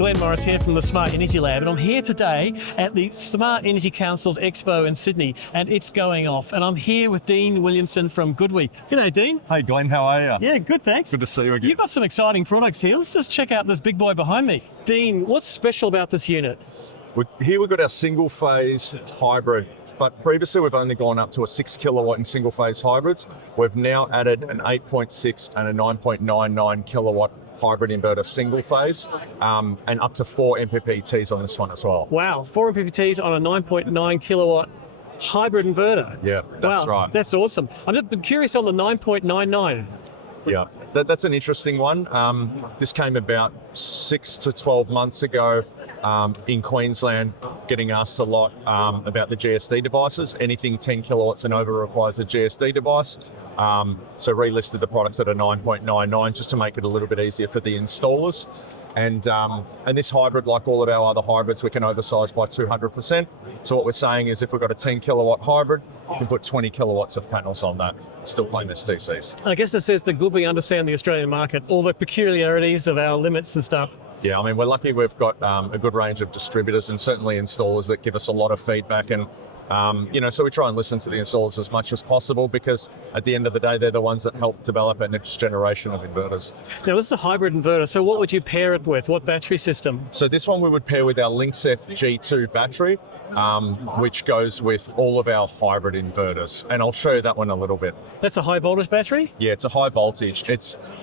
Glenn Morris here from the Smart Energy Lab, and I'm here today at the Smart Energy Council's Expo in Sydney, and it's going off. And I'm here with Dean Williamson from GoodWe. G'day, Dean. Hey Glenn, how are you? Yeah, good, thanks. Good to see you again. You've got some exciting products here. Let's just check out this big boy behind me. Dean, what's special about this unit? Here we've got our single phase hybrid, but previously we've only gone up to a 6 kilowatt in single phase hybrids. We've now added an 8.6 and a 9.99 kilowatt hybrid inverter single phase, and up to 4 MPPTs on this one as well. Wow, 4 MPPTs on a 9.9 kilowatt hybrid inverter. Yeah, that's wow, right. That's awesome. I'm just curious on the 9.99. Yeah, that's an interesting one. This came about 6 to 12 months ago in Queensland, getting asked a lot about the GSD devices. Anything 10 kilowatts and over requires a GSD device. So relisted the products at a 9.99 just to make it a little bit easier for the installers. And this hybrid, like all of our other hybrids, we can oversize by 200%. So what we're saying is if we've got a 10 kilowatt hybrid, you can put 20 kilowatts of panels on that, still claim STCs. I guess this says that GoodWe understand the Australian market, all the peculiarities of our limits and stuff. Yeah, I mean, we're lucky we've got a good range of distributors and certainly installers that give us a lot of feedback, and so we try and listen to the installers as much as possible, because at the end of the day, they're the ones that help develop our next generation of inverters. Now, this is a hybrid inverter, so what would you pair it with? What battery system? So this one we would pair with our Lynx G2 battery, which goes with all of our hybrid inverters. And I'll show you that one a little bit. That's a high voltage battery? Yeah, it's a high voltage.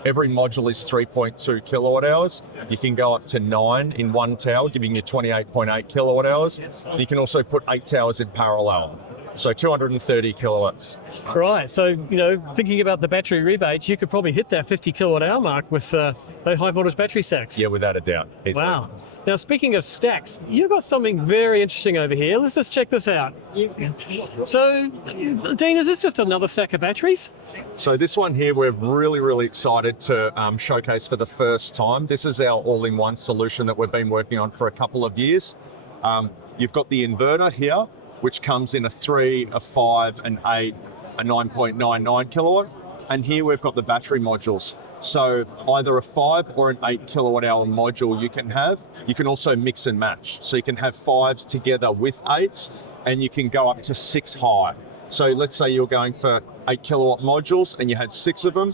Every module is 3.2 kilowatt hours. You can go up to 9 in one tower, giving you 28.8 kilowatt hours. You can also put 8 towers in parallel, so 230 kilowatts. Right, so, thinking about the battery rebates, you could probably hit that 50 kilowatt hour mark with those high voltage battery stacks. Yeah, without a doubt. Easily. Wow. Now, speaking of stacks, you've got something very interesting over here. Let's just check this out. So, Dean, is this just another stack of batteries? So this one here, we're really, really excited to showcase for the first time. This is our all-in-one solution that we've been working on for a couple of years. You've got the inverter here, which comes in a 3, a 5, an 8, a 9.99 kilowatt. And here we've got the battery modules. So either a 5 or an 8 kilowatt hour module you can have. You can also mix and match. So you can have 5s together with 8s, and you can go up to 6 high. So let's say you're going for 8 kilowatt modules and you had 6 of them,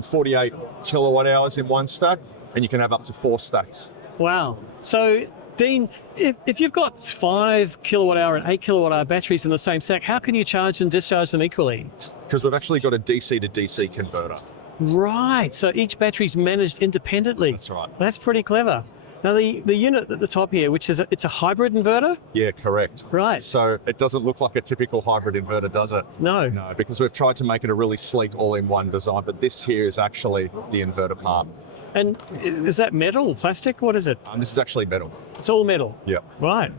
48 kilowatt hours in one stack, and you can have up to 4 stacks. Wow. So, Dean, if you've got 5 kilowatt hour and 8 kilowatt hour batteries in the same stack, how can you charge and discharge them equally? Because we've actually got a DC to DC converter. Right, so each battery's managed independently. That's right. That's pretty clever. Now the unit at the top here, which is it's a hybrid inverter? Yeah, correct. Right. So it doesn't look like a typical hybrid inverter, does it? No. No, because we've tried to make it a really sleek all-in-one design, but this here is actually the inverter part. And is that metal, plastic? What is it? This is actually metal. It's all metal? Yeah. Right.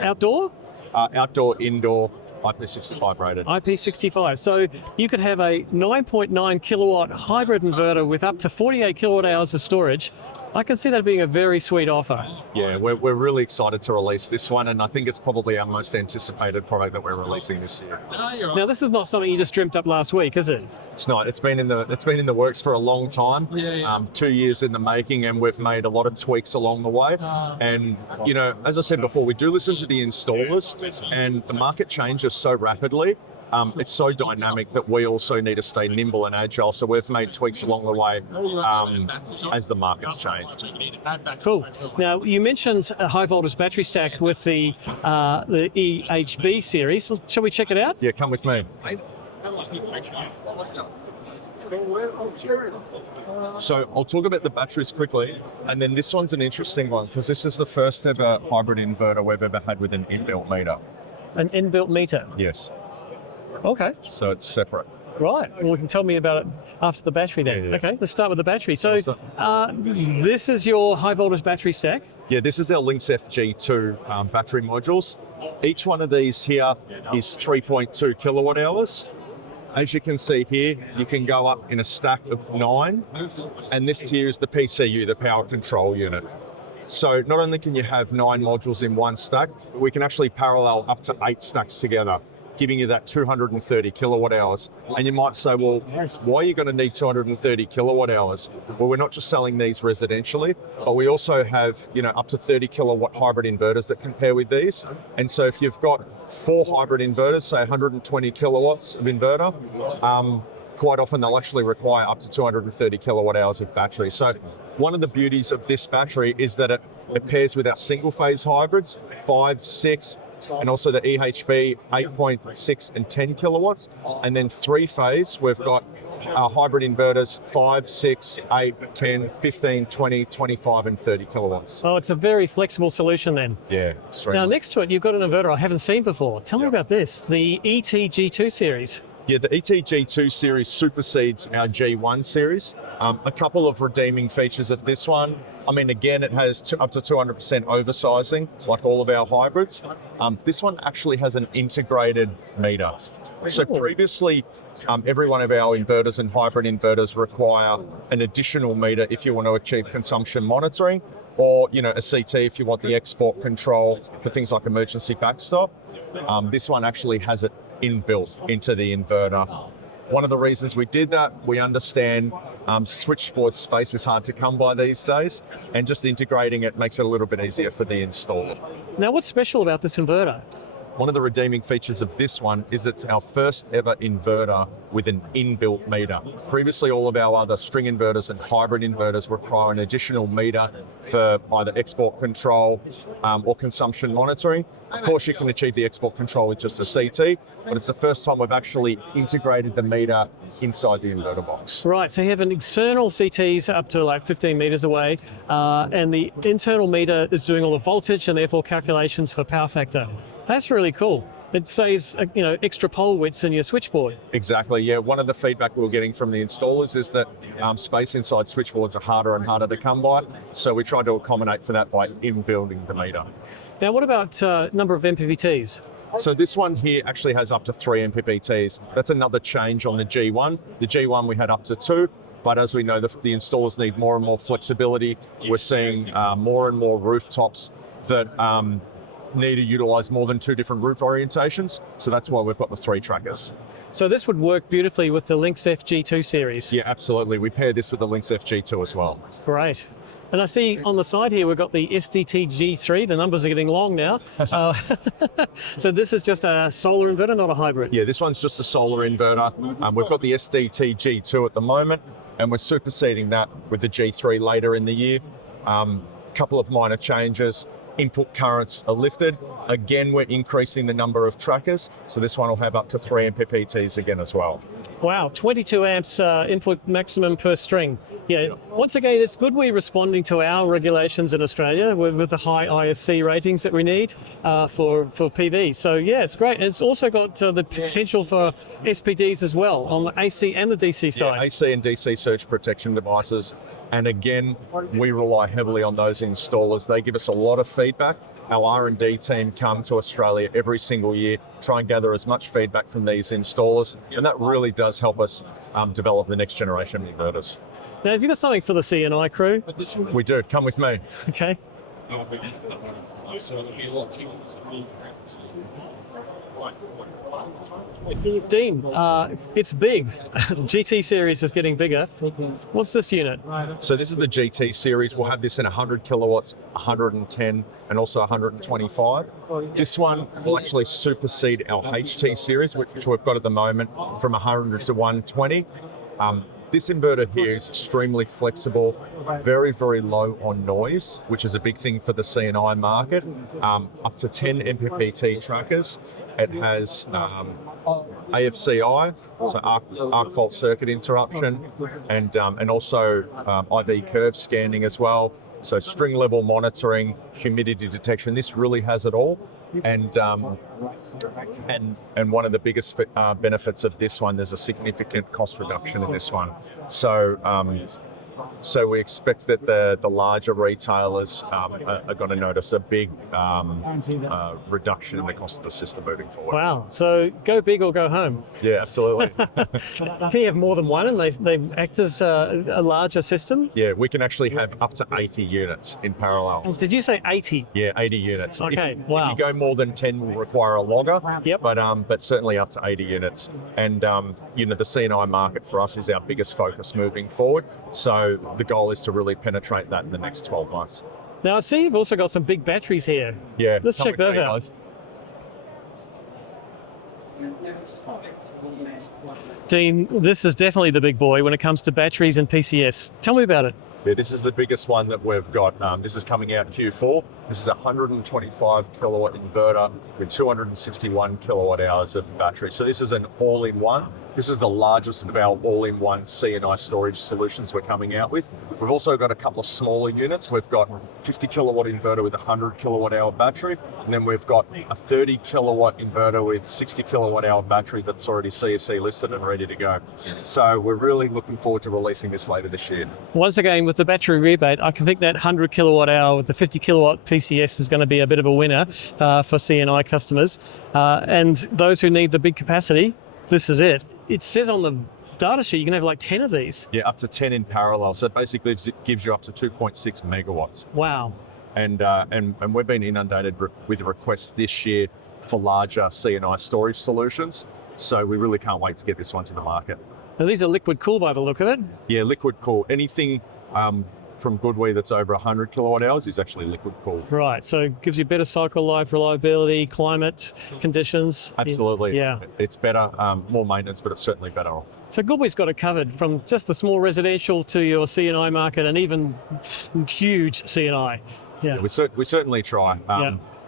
Outdoor? Outdoor, indoor, IP65 rated. IP65. So you could have a 9.9 kilowatt hybrid inverter with up to 48 kilowatt hours of storage. I can see that being a very sweet offer. Yeah, we're really excited to release this one, and I think it's probably our most anticipated product that we're releasing this year. Now, this is not something you just dreamt up last week, is it? It's not. It's been in the works for a long time. 2 years in the making, and we've made a lot of tweaks along the way. And as I said before, we do listen to the installers, and the market changes so rapidly. It's so dynamic that we also need to stay nimble and agile. So we've made tweaks along the way as the market's changed. Cool. Now, you mentioned a high voltage battery stack with the ET Series. Shall we check it out? Yeah, come with me. So I'll talk about the batteries quickly, and then this one's an interesting one because this is the first ever hybrid inverter we've ever had with an inbuilt meter. An inbuilt meter? Yes. Okay. So it's separate. Right. Well, you can tell me about it after the battery then. Yeah. Okay, let's start with the battery. So this is your high voltage battery stack? Yeah, this is our Lynx G2 battery modules. Each one of these here is 3.2 kilowatt hours. As you can see here, you can go up in a stack of 9, and this here is the PCU, the power control unit. So not only can you have 9 modules in one stack, we can actually parallel up to 8 stacks together. giving you that 230 kilowatt hours. And you might say, well, why are you going to need 230 kilowatt hours? Well, we're not just selling these residentially, but we also have, up to 30 kilowatt hybrid inverters that can pair with these. And so if you've got 4 hybrid inverters, say 120 kilowatts of inverter, quite often they'll actually require up to 230 kilowatt hours of battery. So one of the beauties of this battery is that it pairs with our single phase hybrids, 5, 6, and also the EHB 8.6 and 10 kilowatts. And then 3 phase, we've got our hybrid inverters 5, 6, 8, 10, 15, 20, 25 and 30 kilowatts. Oh, it's a very flexible solution then. Yeah, extremely. Now next to it, you've got an inverter I haven't seen before. Tell me about this, the ET G2 series. Yeah, the ET G2 series supersedes our G1 series. A couple of redeeming features of this one. I mean, again, it has up to 200% oversizing, like all of our hybrids. This one actually has an integrated meter. So previously, every one of our inverters and hybrid inverters require an additional meter if you want to achieve consumption monitoring, or a CT if you want the export control for things like emergency backstop. This one actually has it inbuilt into the inverter. One of the reasons we did that, we understand switchboard space is hard to come by these days, and just integrating it makes it a little bit easier for the installer. Now what's special about this inverter? One of the redeeming features of this one is it's our first ever inverter with an inbuilt meter. Previously, all of our other string inverters and hybrid inverters require an additional meter for either export control or consumption monitoring. Of course, you can achieve the export control with just a CT, but it's the first time we've actually integrated the meter inside the inverter box. Right, so you have an external CTs up to like 15 meters away, and the internal meter is doing all the voltage and therefore calculations for power factor. That's really cool. It saves, extra pole widths in your switchboard. Exactly, yeah. One of the feedback we're getting from the installers is that space inside switchboards are harder and harder to come by. So we try to accommodate for that by inbuilding the meter. Now, what about number of MPPTs? So this one here actually has up to 3 MPPTs. That's another change on the G1. The G1 we had up to 2. But as we know, the installers need more and more flexibility. We're seeing more and more rooftops that need to utilize more than 2 different roof orientations. So that's why we've got the 3 trackers. So this would work beautifully with the Lynx FG2 series. Yeah, absolutely. We pair this with the Lynx FG2 as well. Great. And I see on the side here, we've got the SDT G3. The numbers are getting long now. So this is just a solar inverter, not a hybrid? Yeah, this one's just a solar inverter. We've got the SDT G2 at the moment, and we're superseding that with the G3 later in the year. Couple of minor changes. Input currents are lifted. Again, we're increasing the number of trackers. So this one will have up to 3 MPPTs again as well. Wow, 22 amps input maximum per string. Yeah, once again, it's GoodWe responding to our regulations in Australia with the high ISC ratings that we need for PV. So yeah, it's great. And it's also got the potential for SPDs as well on the AC and the DC side. Yeah, AC and DC surge protection devices. And again, we rely heavily on those installers. They give us a lot of feedback. Our R&D team come to Australia every single year, try and gather as much feedback from these installers, and that really does help us develop the next generation of inverters. Now, have you got something for the CNI crew? We do. Come with me. Okay. Dean, it's big. The GT series is getting bigger. What's this unit? So this is the GT series. We'll have this in 100 kilowatts, 110, and also 125. This one will actually supersede our HT series, which we've got at the moment, from 100 to 120. This inverter here is extremely flexible, very, very low on noise, which is a big thing for the CNI market. Up to 10 MPPT trackers. It has AFCI, so arc fault circuit interruption, and also IV curve scanning as well. So string level monitoring, humidity detection. This really has it all. And one of the biggest benefits of this one, there's a significant cost reduction in this one. So So we expect that the larger retailers are going to notice a big reduction in the cost of the system moving forward. Wow. So go big or go home. Yeah, absolutely. Can you have more than one and they act as a larger system? Yeah, we can actually have up to 80 units in parallel. Did you say 80? Yeah, 80 units. Okay, If wow. you go more than 10, will require a logger. Yep. But certainly up to 80 units. And the C&I market for us is our biggest focus moving forward. So the goal is to really penetrate that in the next 12 months. Now I see you've also got some big batteries here. Yeah. Let's check those out. Dean, this is definitely the big boy when it comes to batteries and PCS. Tell me about it. Yeah, this is the biggest one that we've got. This is coming out Q4. This is a 125 kilowatt inverter with 261 kilowatt hours of battery. So this is an all-in-one. This is the largest of our all-in-one C&I storage solutions we're coming out with. We've also got a couple of smaller units. We've got 50 kilowatt inverter with a 100 kilowatt hour battery. And then we've got a 30 kilowatt inverter with 60 kilowatt hour battery that's already CSC listed and ready to go. So we're really looking forward to releasing this later this year. Once again, with the battery rebate, I can think that 100 kilowatt hour with the 50 kilowatt PCS is going to be a bit of a winner for C&I customers. And those who need the big capacity, this is it. It says on the data sheet you can have like 10 of these. Yeah, up to 10 in parallel. So basically it gives you up to 2.6 megawatts. Wow. And we've been inundated with requests this year for larger C&I storage solutions. So we really can't wait to get this one to the market. Now these are liquid cooled by the look of it. Yeah, liquid cooled. Anything from GoodWe that's over 100 kilowatt hours is actually liquid cooled. Right, so it gives you better cycle life, reliability, climate conditions. Absolutely. Yeah. It's better, more maintenance, but it's certainly better off. So GoodWe's got it covered from just the small residential to your C&I market and even huge C&I. Yeah. We certainly try.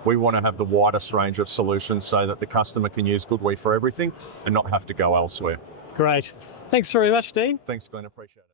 We want to have the widest range of solutions so that the customer can use GoodWe for everything and not have to go elsewhere. Great. Thanks very much, Dean. Thanks, Glenn. Appreciate it.